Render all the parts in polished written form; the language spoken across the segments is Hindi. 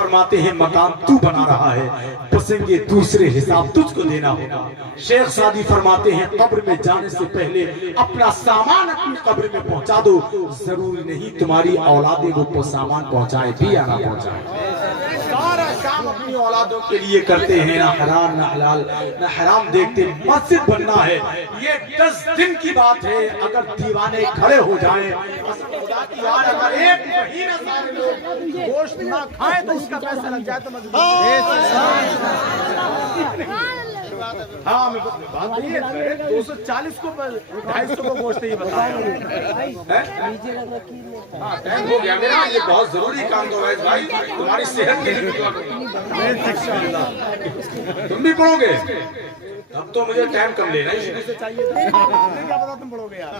फरमाते हैं मकान तू बना रहा है, बसेंगे दूसरे हिसाब तुझको देना होगा। शेख सादी फरमाते हैं कब्र में जाने से पहले अपना सामान अपनी कब्र में पहुंचा दो, जरूरी नहीं तुम्हारी औलादें वो सामान पहुंचाए भी या ना पहुंचाए। सारा काम अपनी औलादों के लिए करते हैं, ना हराम ना हलाल ना हराम देखते। मस्जिद बनना है ये 10 दिन की बात है, अगर दीवाने खड़े हो जाएं खुदा की यार, अगर एक महीना सारे लोग गोश्त ना खाएं तो उसका पैसा लग जाए तो मस्जिद। हाँ मैं बात नहीं है, 240 को 250 को गोश्त ही बताया। हाँ टाइम हो गया मेरा, ये बहुत जरूरी काम तो है भाई, तुम्हारी सेहत के लिए तुम भी पढ़ोगे, अब तो मुझे टाइम कम लेना है, क्या पता तुम पढ़ोगे यार।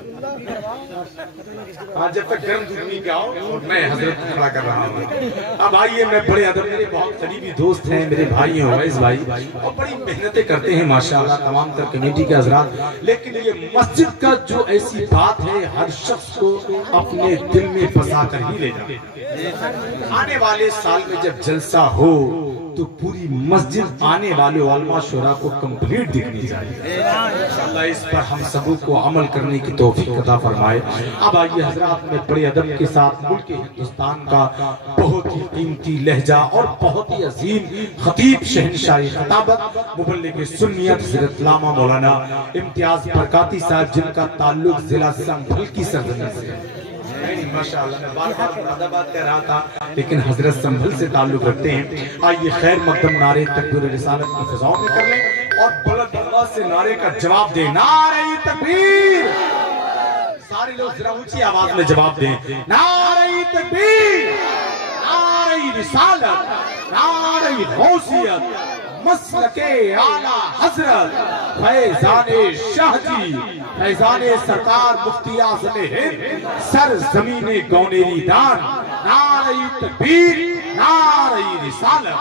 हाँ जब तक गर्म दूध नहीं पियाओ मैं हजरत खड़ा कर रहा हूँ। अब आइए मैं बड़े अदब, मेरे बहुत करीबी दोस्त हैं, मेरे भाई हैं उवैस भाई, और बड़ी मेहनतें करते हैं माशाल्लाह तमाम तर कमेटी के हजरात। लेकिन ये मस्जिद का जो ऐसी बात है हर शख्स को अपने दिल में फंसा कर ही ले जाए। आने वाले साल में जब जलसा हो तो पूरी मस्जिद आने वाले उलमा शुरा को कंप्लीट दिखनी चाहिए। इंशाअल्लाह इस पर हम सबों को अमल करने की तौफीक अता फरमाए। अब आइए हजरात में बड़े अदब के साथ मुल्क हिंदुस्तान का बहुत ही कीमती लहजा और बहुत ही अजीम खतीब शहनशाही खताबत मुबल्लिग सुन्नियत हज़रत लामा मौलाना इम्तियाज बरकाती साहब, जिनका ताल्लुक जिला संभल की सरजमीन से माशाअल्लाह। मैं बार-बार मुरादाबाद कह रहा था लेकिन हजरत संभल से ताल्लुक रखते हैं। आइए खैर मकदम नारे तकबीर रिसालत की फिजाओं में कर लें और बुलंद आवाज से नारे का जवाब दें। नारे तकबीर, सारे लोग जरा ऊंची आवाज में जवाब दें। नारे तकबीर, नारे रिसालत, नारे गौसियत, मसलके आला हजरत फैजाने शाहजी, फैजाने सरकार मुफ्ती आज़म हिंद, सर जमीने गौनेरी दान। नारे तकबीर, नारे रिसालत।